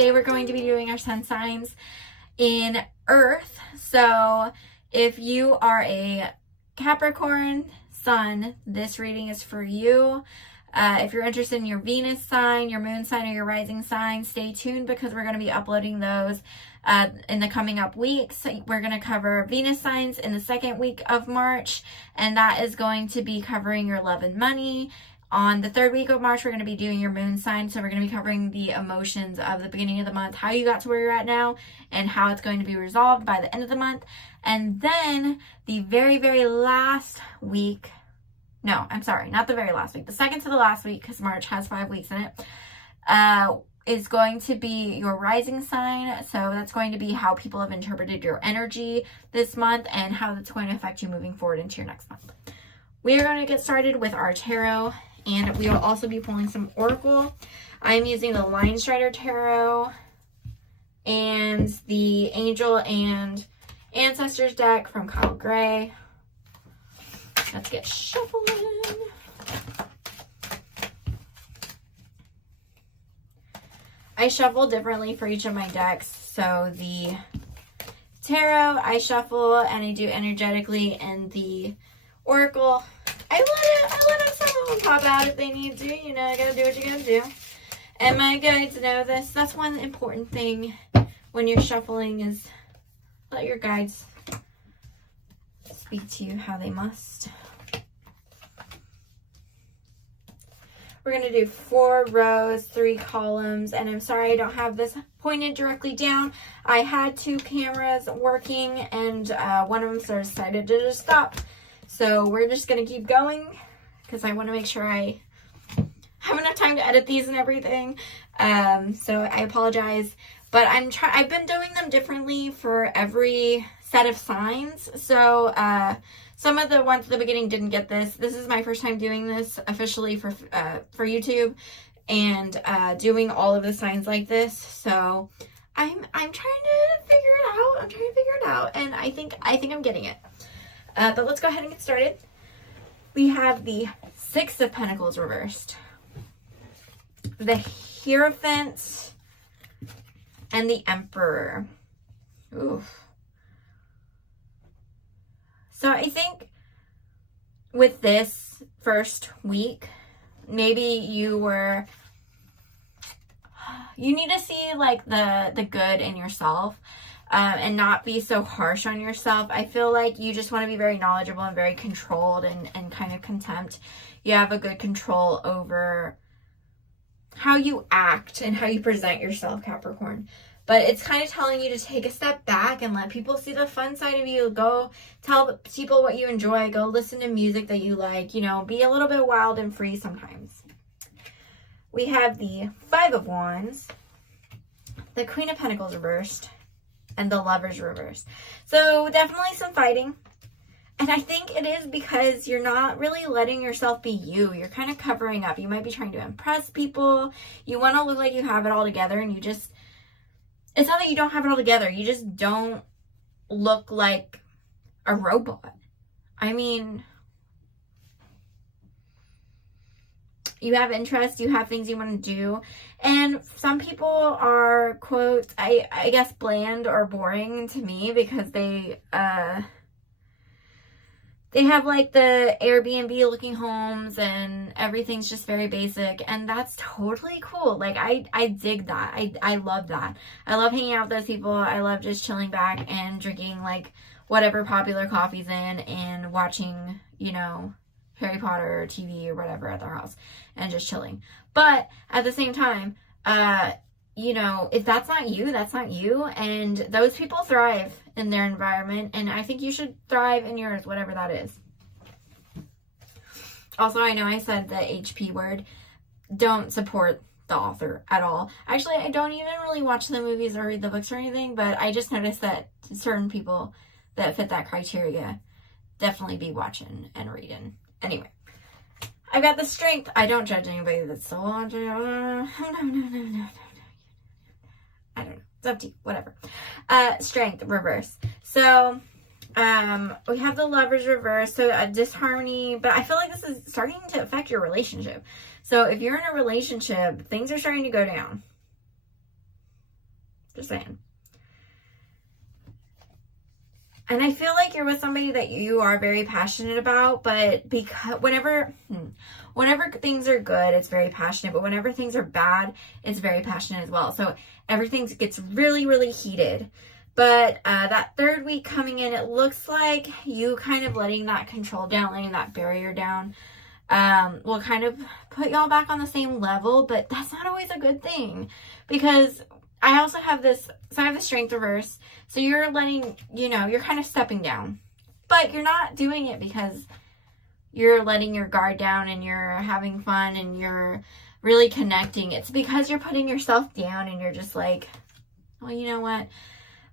today we're going to be doing our sun signs in Earth. So if you are a Capricorn sun, this reading is for you. If you're interested in your Venus sign, your moon sign, or your rising sign, stay tuned because we're going to be uploading those in the coming up weeks. We're going to cover Venus signs in the second week of March, and that is going to be covering your love and money. On the third week of March, we're going to be doing your moon sign, so we're going to be covering the emotions of the beginning of the month, how you got to where you're at now, and how it's going to be resolved by the end of the month. And then the very, very last week, no, I'm sorry, not the very last week, the second to the last week, because March has 5 weeks in it, is going to be your rising sign. So that's going to be how people have interpreted your energy this month and how that's going to affect you moving forward into your next month. We are going to get started with our tarot, and we will also be pulling some oracle. I'm using the Line Strider Tarot and the Angel and Ancestors deck from Kyle Gray. Let's get shuffling. I shuffle differently for each of my decks. So the tarot, I shuffle and I do energetically, and the oracle, I let some of them pop out if they need to. You know, I gotta do what you gotta do. And my guides know this. That's one important thing when you're shuffling, is let your guides speak to you how they must. We're going to do 4 rows, 3 columns, and I'm sorry I don't have this pointed directly down. I had 2 cameras working, and one of them decided to just stop. So we're just going to keep going because I want to make sure I have enough time to edit these and everything. So I apologize, but I've been doing them differently for every set of signs. So some of the ones at the beginning didn't get this. This is my first time doing this officially for YouTube, and doing all of the signs like this. So I'm trying to figure it out. And I think I'm getting it. But let's go ahead and get started. We have the 6 of Pentacles reversed, the Hierophant, and the Emperor. Oof. So I think with this first week, maybe you need to see like the good in yourself, and not be so harsh on yourself. I feel like you just want to be very knowledgeable and very controlled and kind of contempt. You have a good control over how you act and how you present yourself, Capricorn. But it's kind of telling you to take a step back and let people see the fun side of you. Go tell people what you enjoy. Go listen to music that you like. You know, be a little bit wild and free sometimes. We have the 5 of Wands, the Queen of Pentacles reversed, and the Lovers reversed. So definitely some fighting. And I think it is because you're not really letting yourself be you. You're kind of covering up. You might be trying to impress people. You want to look like you have it all together, and you just... It's not that you don't have it all together. You just don't look like a robot. I mean, you have interests, you have things you want to do. And some people are, quote, I guess bland or boring to me because they have like the Airbnb looking homes and everything's just very basic, and that's totally cool. Like I dig that. I love that. I love hanging out with those people. I love just chilling back and drinking like whatever popular coffee's in and watching, you know, Harry Potter or TV or whatever at their house and just chilling. But at the same time, you know, if that's not you, that's not you. And those people thrive in their environment, and I think you should thrive in yours, whatever that is. Also, I know I said the HP word. Don't support the author at all. Actually, I don't even really watch the movies or read the books or anything, but I just noticed that certain people that fit that criteria definitely be watching and reading. Anyway, I've got the Strength. I don't judge anybody that's still watching. No. I don't know. It's up to you. Whatever. Strength, reverse. So, we have the Lovers reverse. So, a disharmony. But I feel like this is starting to affect your relationship. So, if you're in a relationship, things are starting to go down. Just saying. And I feel like you're with somebody that you are very passionate about, but because whenever things are good, it's very passionate, but whenever things are bad, it's very passionate as well. So everything gets really, really heated. But that third week coming in, it looks like you kind of letting that control down, letting that barrier down, will kind of put y'all back on the same level, but that's not always a good thing, because I also have this, so I have the strength reverse, so you're letting, you're kind of stepping down, but you're not doing it because you're letting your guard down and you're having fun and you're really connecting. It's because you're putting yourself down and you're just like, well, you know what?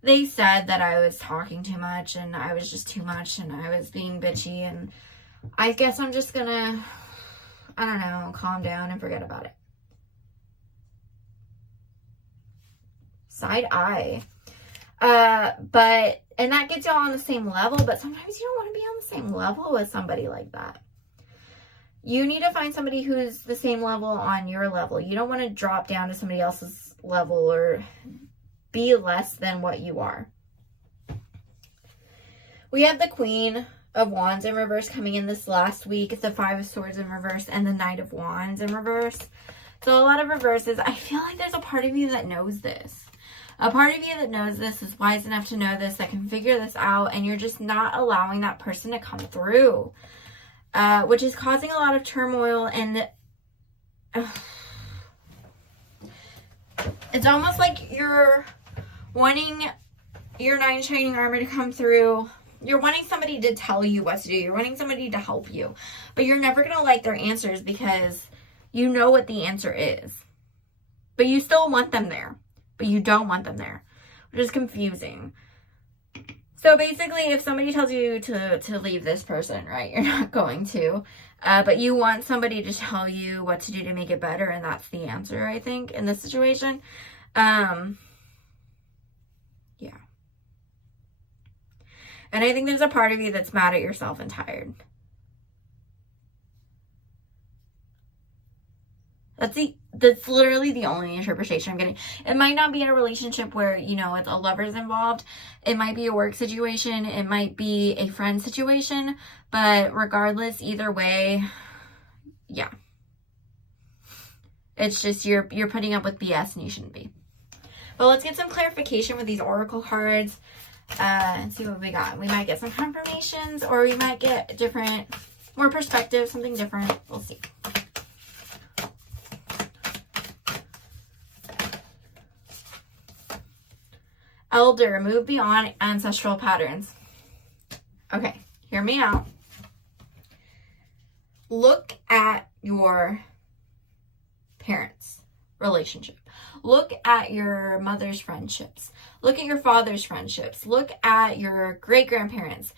They said that I was talking too much and I was just too much and I was being bitchy, and I guess I'm just gonna, I don't know, calm down and forget about it. Side eye. And that gets y'all on the same level, but sometimes you don't want to be on the same level with somebody like that. You need to find somebody who's the same level on your level. You don't want to drop down to somebody else's level or be less than what you are. We have the Queen of Wands in reverse coming in this last week. The Five of Swords in reverse and the Knight of Wands in reverse. So a lot of reverses. I feel like there's a part of you that knows this. A part of you that knows this, is wise enough to know this, that can figure this out, and you're just not allowing that person to come through, which is causing a lot of turmoil. And it's almost like you're wanting your knight in shining armor to come through. You're wanting somebody to tell you what to do. You're wanting somebody to help you, but you're never going to like their answers because you know what the answer is, but you still want them there. But you don't want them there, which is confusing. So basically, if somebody tells you to leave this person, right, you're not going to. But you want somebody to tell you what to do to make it better, and that's the answer, I think, in this situation. Yeah. And I think there's a part of you that's mad at yourself and tired. That's literally the only interpretation I'm getting. It might not be in a relationship where, it's a lover's involved. It might be a work situation. It might be a friend situation. But regardless, either way, yeah. It's just you're putting up with BS and you shouldn't be. But let's get some clarification with these oracle cards and see what we got. We might get some confirmations, or we might get more perspective, something different. We'll see. Elder, move beyond ancestral patterns. Okay, hear me out. Look at your parents' relationship. Look at your mother's friendships. Look at your father's friendships. Look at your great-grandparents.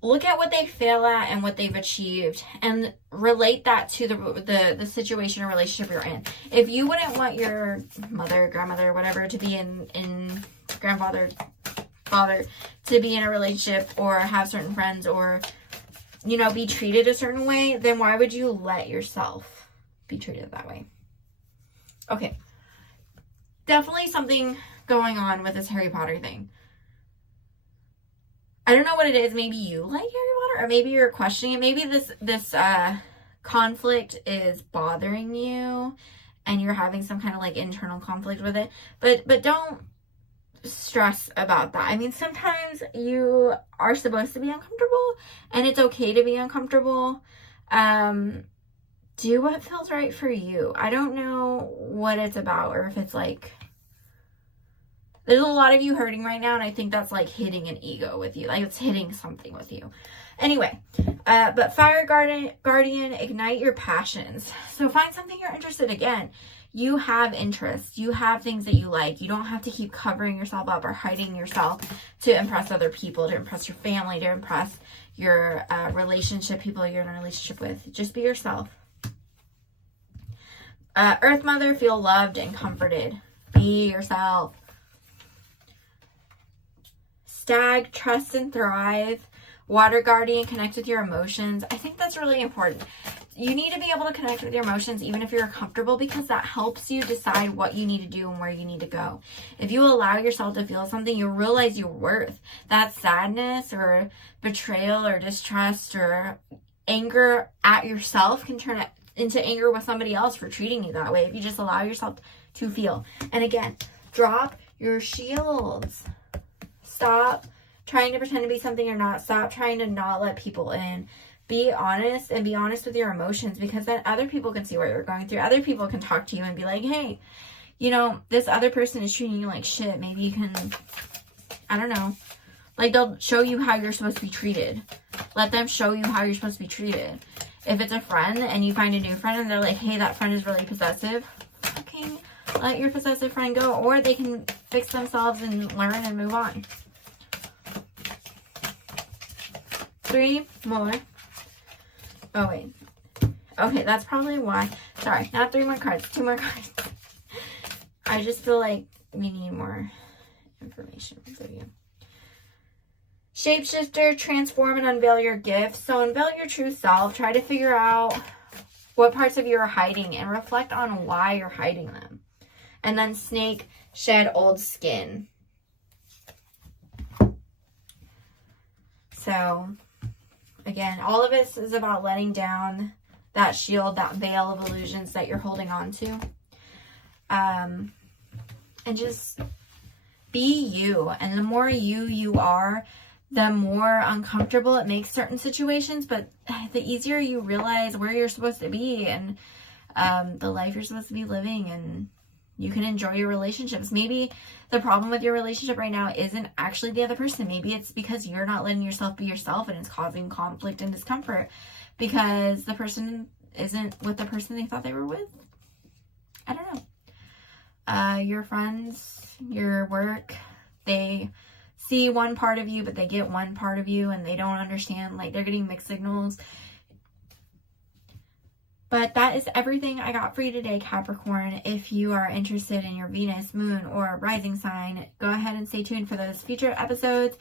Look at what they fail at and what they've achieved, and relate that to the situation or relationship you're in. If you wouldn't want your mother, grandmother, whatever, to be in grandfather, father, to be in a relationship or have certain friends or, be treated a certain way, then why would you let yourself be treated that way? Okay. Definitely something going on with this Harry Potter thing. I don't know what it is. Maybe you like Harry Potter, or maybe you're questioning it. Maybe this conflict is bothering you and you're having some kind of internal conflict with it. But don't stress about that. I mean, sometimes you are supposed to be uncomfortable and it's okay to be uncomfortable. Do what feels right for you. I don't know what it's about, or if it's there's a lot of you hurting right now, and I think that's hitting an ego with you. It's hitting something with you. Anyway, but Fire Guardian, ignite your passions. So find something you're interested in. Again, you have interests. You have things that you like. You don't have to keep covering yourself up or hiding yourself to impress other people, to impress your family, to impress your relationship, people you're in a relationship with. Just be yourself. Earth Mother, feel loved and comforted. Be yourself. Stag, trust and thrive. Water guardian, connect with your emotions. I think that's really important. You need to be able to connect with your emotions even if you're uncomfortable, because that helps you decide what you need to do and where you need to go. If you allow yourself to feel something, you'll realize your worth. That sadness or betrayal or distrust or anger at yourself can turn it into anger with somebody else for treating you that way if you just allow yourself to feel. And again, drop your shields. Stop trying to pretend to be something you're not. Stop trying to not let people in. Be honest, and be honest with your emotions, because then other people can see what you're going through. Other people can talk to you and be like, hey, you know, this other person is treating you like shit. Maybe you can, I don't know. Like, they'll show you how you're supposed to be treated. Let them show you how you're supposed to be treated. If it's a friend and you find a new friend and they're like, hey, that friend is really possessive, fucking let your possessive friend go. Or they can fix themselves and learn and move on. 3 more. Oh, wait. Okay, that's probably why. Sorry, not 3 more cards. 2 more cards. I just feel like we need more information from you. Shapeshifter, transform and unveil your gifts. So unveil your true self. Try to figure out what parts of you are hiding and reflect on why you're hiding them. And then snake, shed old skin. So again, all of this is about letting down that shield, that veil of illusions that you're holding on to. And just be you. And the more you are, the more uncomfortable it makes certain situations, but the easier you realize where you're supposed to be and the life you're supposed to be living, and you can enjoy your relationships. Maybe the problem with your relationship right now isn't actually the other person. Maybe it's because you're not letting yourself be yourself, and it's causing conflict and discomfort because the person isn't with the person they thought they were with. I don't know. Your friends, your work, they see one part of you, but they get one part of you and they don't understand. Like, they're getting mixed signals. But that is everything I got for you today, Capricorn. If you are interested in your Venus, Moon, or Rising sign, go ahead and stay tuned for those future episodes.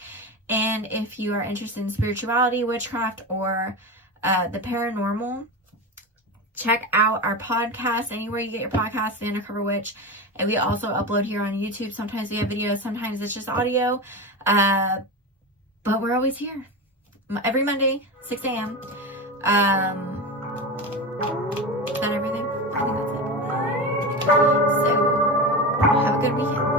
And if you are interested in spirituality, witchcraft, or the paranormal, check out our podcast anywhere you get your podcast, The Undercover Witch. And we also upload here on YouTube. Sometimes we have videos, sometimes it's just audio. But we're always here. Every Monday, 6 a.m. Is that everything? I think that's it. So, have a good weekend.